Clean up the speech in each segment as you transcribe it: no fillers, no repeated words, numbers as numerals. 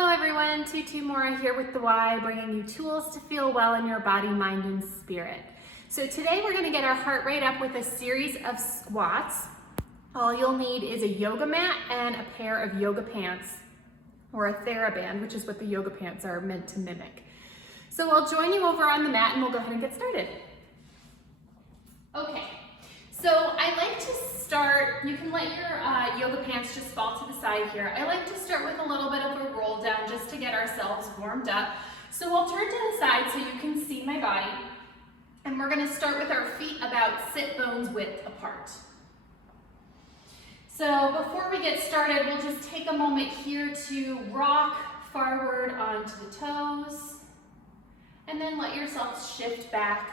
Hello everyone, Tutu Mora here with the Y, bringing you tools to feel well in your body, mind, and spirit. So today we're gonna get our heart rate up with a series of squats. All you'll need is a yoga mat and a pair of yoga pants, or a thera band, which is what the yoga pants are meant to mimic. So I'll join you over on the mat and we'll go ahead and get started. Okay, so I like to start, you can let your yoga pants just fall to the side here. I like to start with a little bit of a roll down just to get ourselves warmed up. So I'll turn to the side so you can see my body. And we're gonna start with our feet about sit bones width apart. So before we get started, we'll just take a moment here to rock forward onto the toes, and then let yourself shift back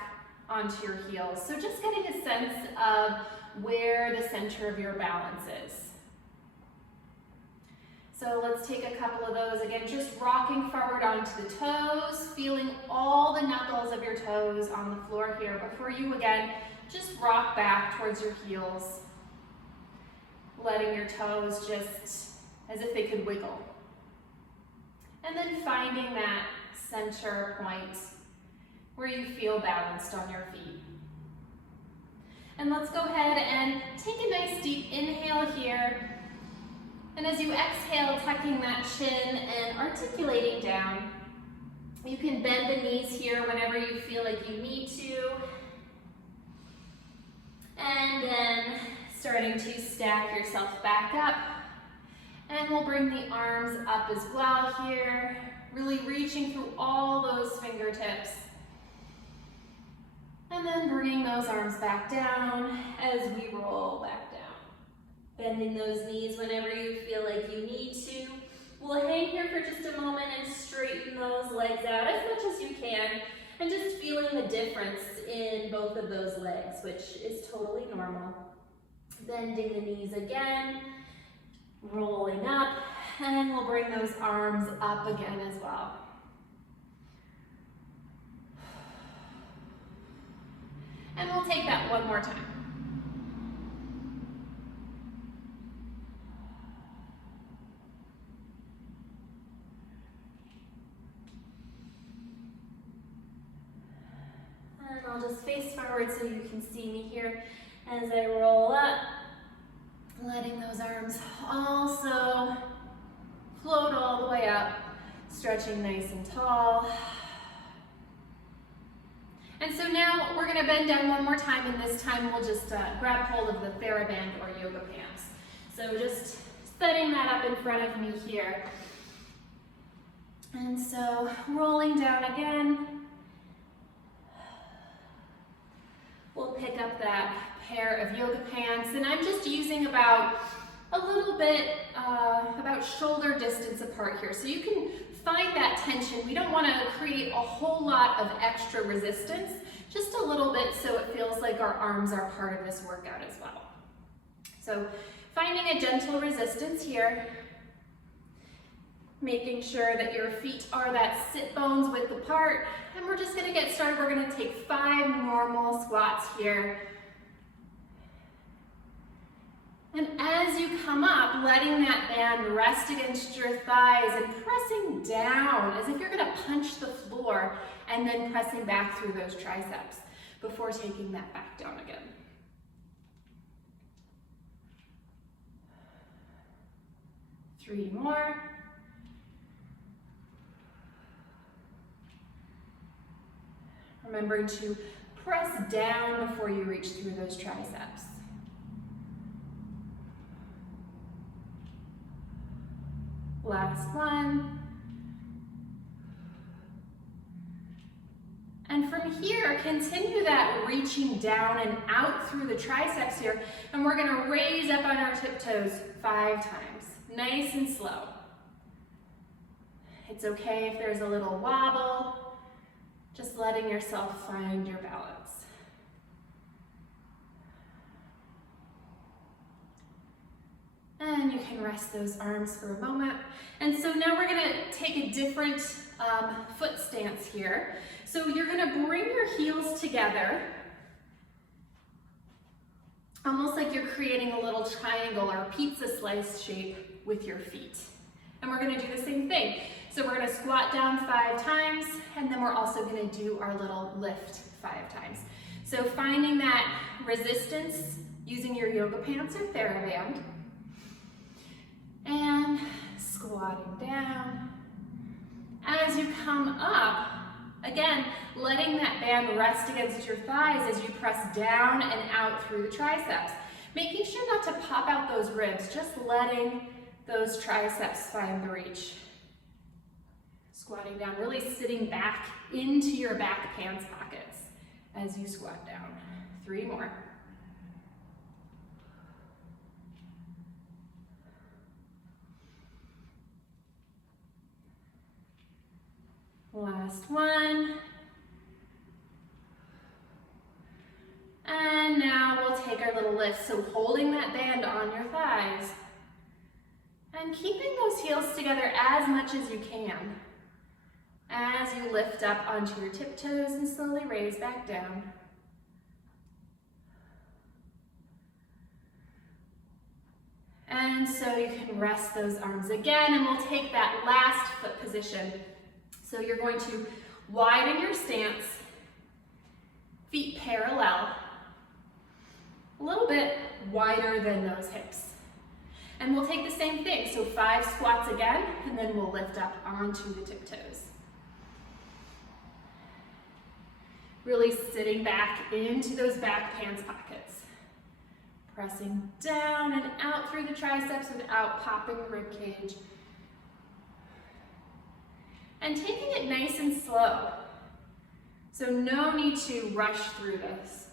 onto your heels. So just getting a sense of where the center of your balance is. So let's take a couple of those. Again, just rocking forward onto the toes, feeling all the knuckles of your toes on the floor here. But for you, again, just rock back towards your heels, letting your toes just as if they could wiggle. And then finding that center point where you feel balanced on your feet. And let's go ahead and take a nice deep inhale here. And as you exhale, tucking that chin and articulating down. You can bend the knees here whenever you feel like you need to. And then starting to stack yourself back up. And we'll bring the arms up as well here. Really reaching through all those fingertips. And then bringing those arms back down as we roll back down. Bending those knees whenever you feel like you need to. We'll hang here for just a moment and straighten those legs out as much as you can. And just feeling the difference in both of those legs, which is totally normal. Bending the knees again, rolling up, and we'll bring those arms up again as well. And we'll take that one more time. And I'll just face forward so you can see me here as I roll up, letting those arms also float all the way up, stretching nice and tall. And so now we're gonna bend down one more time, and this time we'll just grab hold of the thera band or yoga pants. So just setting that up in front of me here. And so rolling down again. We'll pick up that pair of yoga pants, and I'm just using about a little bit, about shoulder distance apart here. So you can find that tension. We don't want to create a whole lot of extra resistance, just a little bit so it feels like our arms are part of this workout as well. So finding a gentle resistance here, making sure that your feet are that sit bones width apart, and we're just going to get started. We're going to take 5 normal squats here. And as you come up, letting that band rest against your thighs and pressing down as if you're gonna punch the floor, and then pressing back through those triceps before taking that back down again. Three more. Remembering to press down before you reach through those triceps. Last one. And from here, continue that reaching down and out through the triceps here. And we're gonna raise up on our tiptoes 5 times, nice and slow. It's okay if there's a little wobble, just letting yourself find your balance. And you can rest those arms for a moment. And so now we're gonna take a different foot stance here. So you're gonna bring your heels together, almost like you're creating a little triangle or pizza slice shape with your feet. And we're gonna do the same thing. So we're gonna squat down 5 times, and then we're also gonna do our little lift 5 times. So finding that resistance using your yoga pants or thera band, and squatting down. As you come up, again, letting that band rest against your thighs as you press down and out through the triceps. Making sure not to pop out those ribs, just letting those triceps find the reach. Squatting down, really sitting back into your back pants pockets as you squat down. 3 more. Last one. And now we'll take our little lift. So holding that band on your thighs and keeping those heels together as much as you can as you lift up onto your tiptoes and slowly raise back down. And so you can rest those arms again, and we'll take that last foot position. So you're going to widen your stance, feet parallel, a little bit wider than those hips. And we'll take the same thing, so 5 squats again, and then we'll lift up onto the tiptoes. Really sitting back into those back pants pockets. Pressing down and out through the triceps without popping the rib cage. And taking it nice and slow. So no need to rush through this.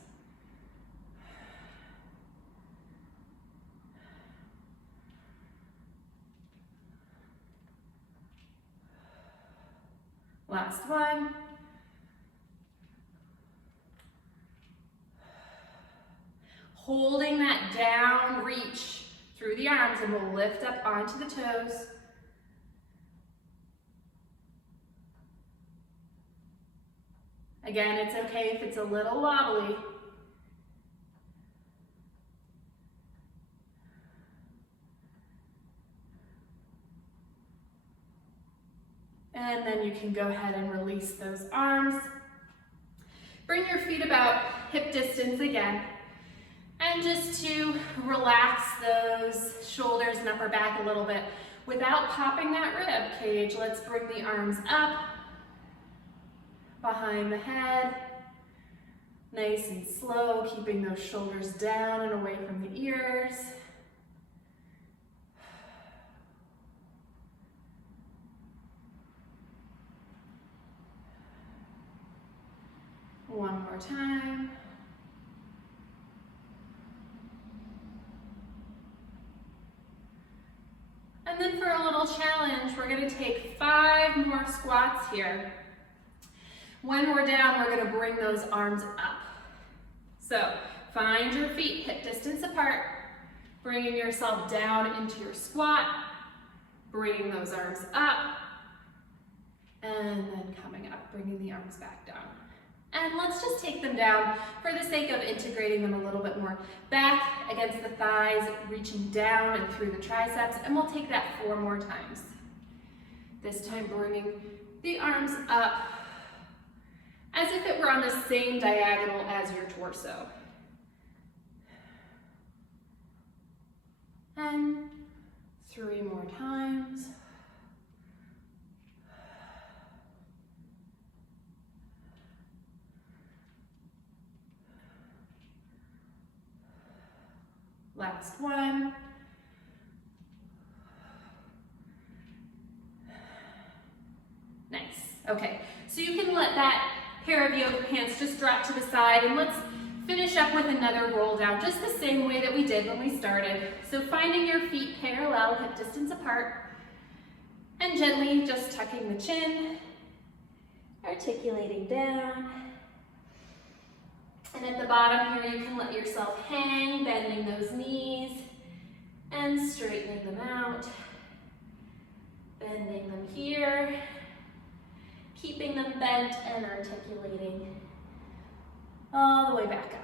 Last one. Holding that down reach through the arms, and we'll lift up onto the toes. Again, it's okay if it's a little wobbly. And then you can go ahead and release those arms. Bring your feet about hip distance again. And just to relax those shoulders and upper back a little bit without popping that rib cage, let's bring the arms up behind the head. Nice and slow, keeping those shoulders down and away from the ears. One more time. And then for a little challenge, we're going to take 5 more squats here. When we're down, we're going to bring those arms up. So find your feet hip distance apart, bringing yourself down into your squat, bringing those arms up, and then coming up, bringing the arms back down. And let's just take them down for the sake of integrating them a little bit more. Back against the thighs, reaching down and through the triceps, and we'll take that 4 more times. This time bringing the arms up as if it were on the same diagonal as your torso. And 3 more times. Last one. Nice. Okay, so you can let that pair of yoga pants just drop to the side, and let's finish up with another roll down, just the same way that we did when we started. So finding your feet parallel, hip distance apart, and gently just tucking the chin, articulating down. And at the bottom here, you can let yourself hang, bending those knees and straightening them out. Bending them here, keeping them bent and articulating all the way back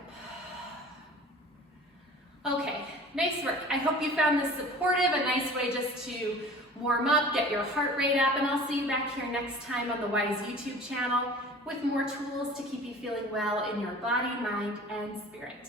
up. Okay, nice work. I hope you found this supportive, a nice way just to Warm up, get your heart rate up, and I'll see you back here next time on the Wise YouTube channel with more tools to keep you feeling well in your body, mind, and spirit.